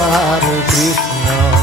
আমার কৃষ্ণ।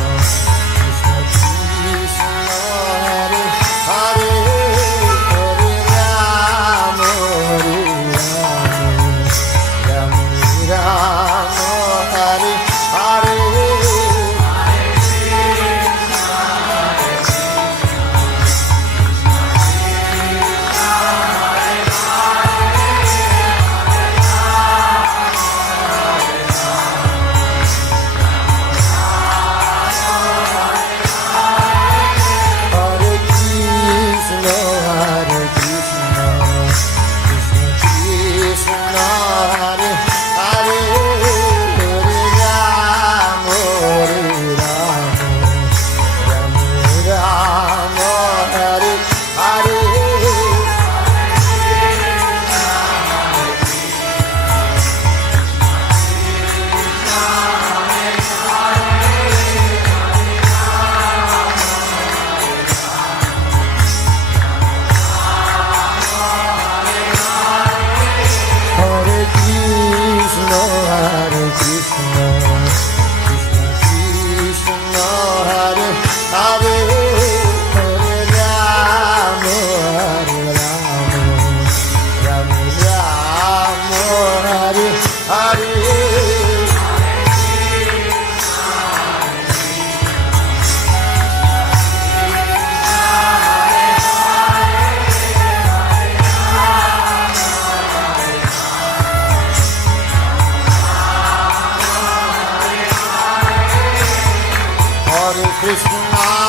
Krishna